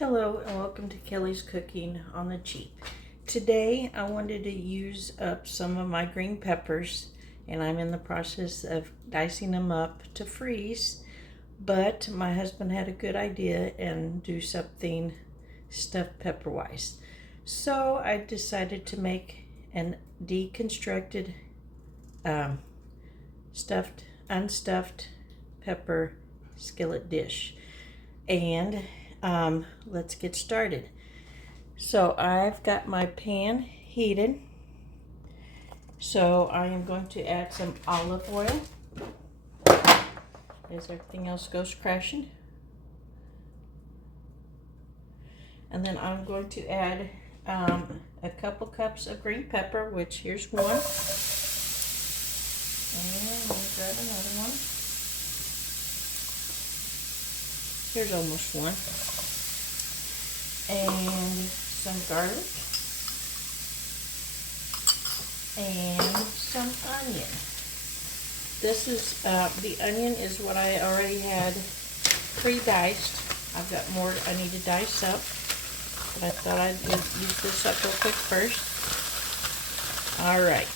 Hello and welcome to Kelly's Cooking on the Cheap. Today I wanted to use up some of my green peppers and I'm in the process of dicing them up to freeze, but my husband had a good idea and do something stuffed pepper wise. So I decided to make an deconstructed unstuffed pepper skillet dish. And let's get started. So I've got my pan heated. So I am going to add some olive oil as everything else goes crashing. And then I'm going to add a couple cups of green pepper, which here's one. And let me grab another one. Here's almost one. And some garlic. And some onion. This is, the onion is what I already had pre-diced. I've got more I need to dice up. But I thought I'd use this up real quick first. Alright.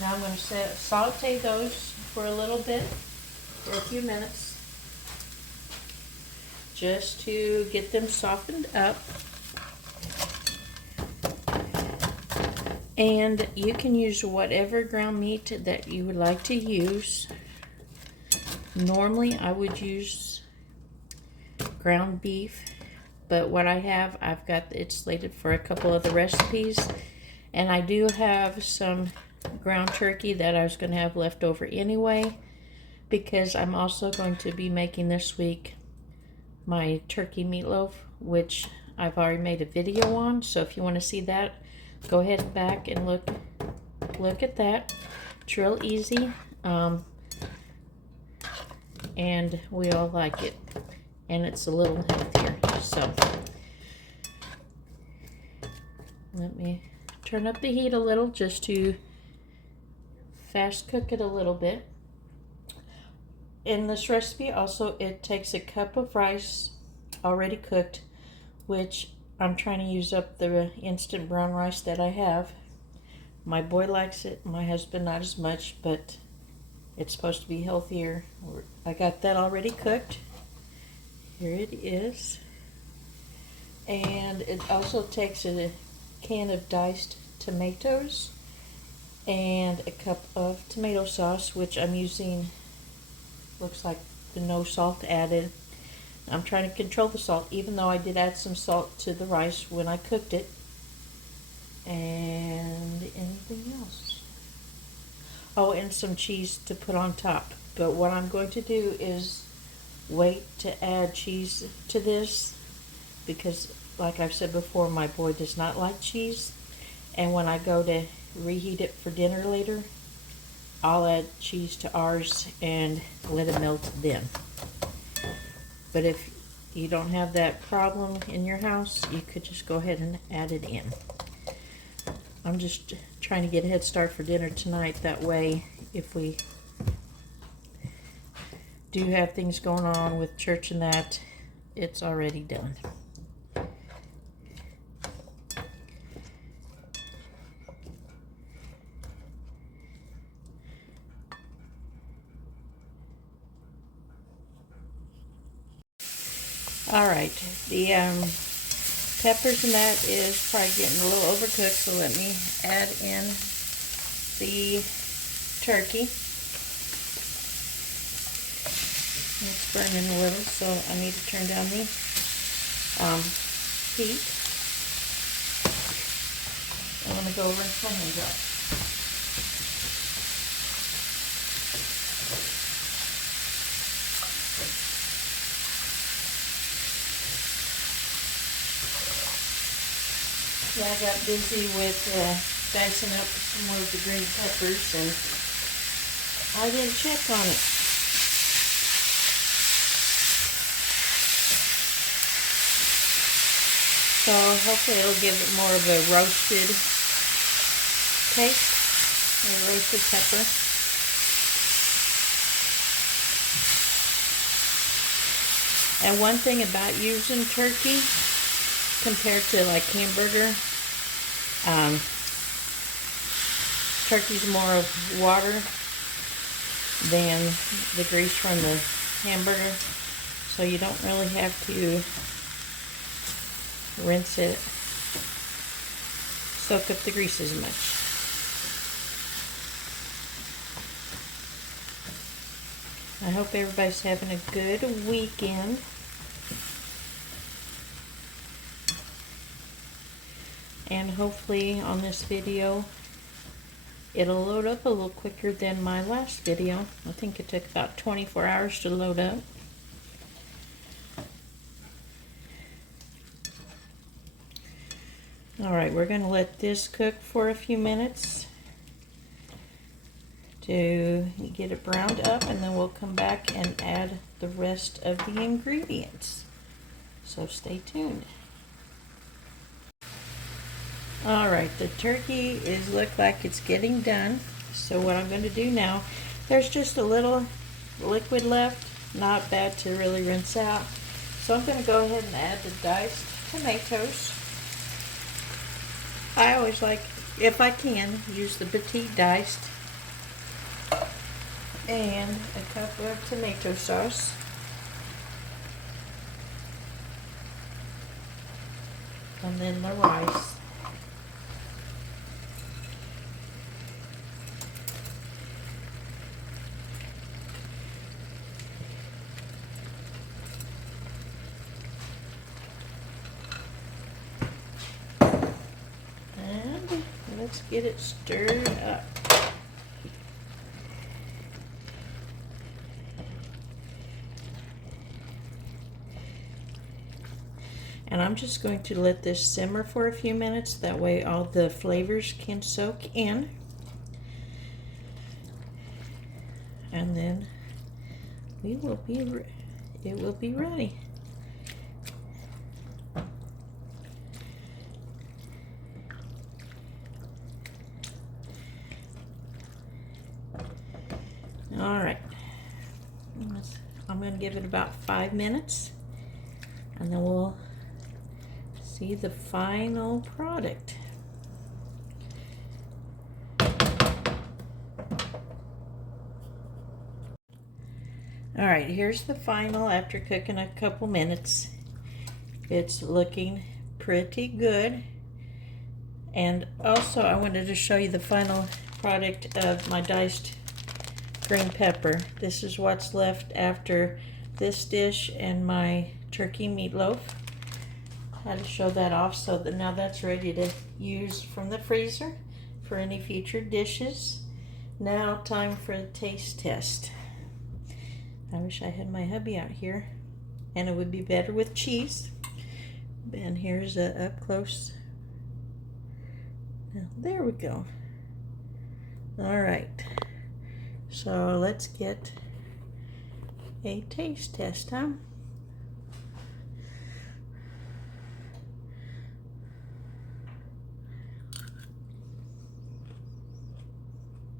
Now I'm going to saute those for a little bit, for a few minutes, just to get them softened up. And you can use whatever ground meat that you would like to use. Normally I would use ground beef, but what I have, I've got it slated for a couple of the recipes, and I do have some ground turkey that I was going to have left over anyway, because I'm also going to be making this week my turkey meatloaf, which I've already made a video on. So if you want to see that, go ahead back and look at that. It's real easy, and we all like it, and it's a little healthier. So let me turn up the heat a little just to fast cook it a little bit. In this recipe also, it takes a cup of rice already cooked, which I'm trying to use up the instant brown rice that I have. My boy likes it, my husband not as much, but it's supposed to be healthier. I got that already cooked. Here it is. And it also takes a can of diced tomatoes and a cup of tomato sauce, which I'm using, looks like the no salt added. I'm trying to control the salt, even though I did add some salt to the rice when I cooked it. And anything else? Oh, and some cheese to put on top. But what I'm going to do is wait to add cheese to this, because like I've said before, my boy does not like cheese. And when I go to reheat it for dinner later, I'll add cheese to ours and let it melt then. But if you don't have that problem in your house, you could just go ahead and add it in. I'm just trying to get a head start for dinner tonight. That way, if we do have things going on with church and that, it's already done. Alright, the peppers and that is probably getting a little overcooked, so let me add in the turkey. It's burning a little, so I need to turn down the heat. I'm going to go over and lemon drop. Yeah, I got busy with dicing up some more of the green peppers, and I didn't check on it. So hopefully it'll give it more of a roasted taste, a roasted pepper. And one thing about using turkey compared to like hamburger, turkey's more of water than the grease from the hamburger, so you don't really have to rinse it, soak up the grease as much. I hope everybody's having a good weekend. And hopefully on this video it'll load up a little quicker than my last video. I think it took about 24 hours to load up. Alright, we're going to let this cook for a few minutes to get it browned up, and then we'll come back and add the rest of the ingredients. So stay tuned. Alright, the turkey look like it's getting done. So what I'm going to do now, there's just a little liquid left, not bad to really rinse out. So I'm going to go ahead and add the diced tomatoes. I always like, if I can, use the petite diced. And a cup of tomato sauce. And then the rice. And let's get it stirred up. And I'm just going to let this simmer for a few minutes. That way all the flavors can soak in. And then it will be ready. All right. I'm going to give it about 5 minutes, and then we'll see the final product. Alright, here's the final after cooking a couple minutes. It's looking pretty good. And also I wanted to show you the final product of my diced green pepper. This is what's left after this dish and my turkey meatloaf. I had to show that off so that now that's ready to use from the freezer for any future dishes. Now time for a taste test. I wish I had my hubby out here, and it would be better with cheese. And here's a up close. Now, there we go. All right, so let's get a taste test, huh?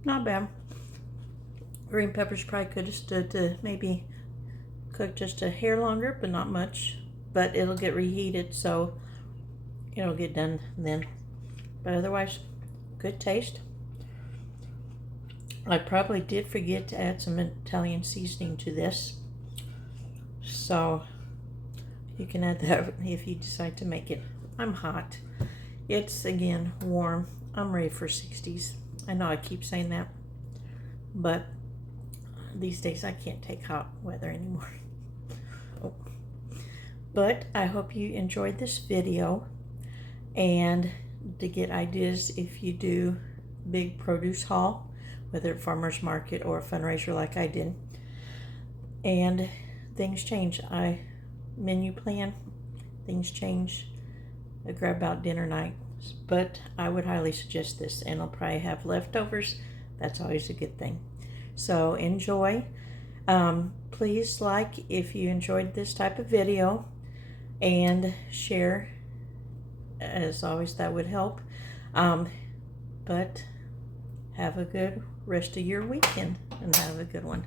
Not bad. Green peppers probably could have stood to maybe cook just a hair longer, but not much. But it'll get reheated, so it'll get done then. But otherwise, good taste. I probably did forget to add some Italian seasoning to this, so you can add that if you decide to make it. I'm hot. It's, again, warm. I'm ready for 60s. I know I keep saying that, but these days I can't take hot weather anymore. Oh. But I hope you enjoyed this video, and to get ideas if you do big produce haul, whether at farmer's market or a fundraiser like I did. And things change. Menu plan, things change. I grab out dinner night, but I would highly suggest this, and I'll probably have leftovers. That's always a good thing. So enjoy. Please like if you enjoyed this type of video, and share. As always, that would help. But have a good rest of your weekend, and have a good one.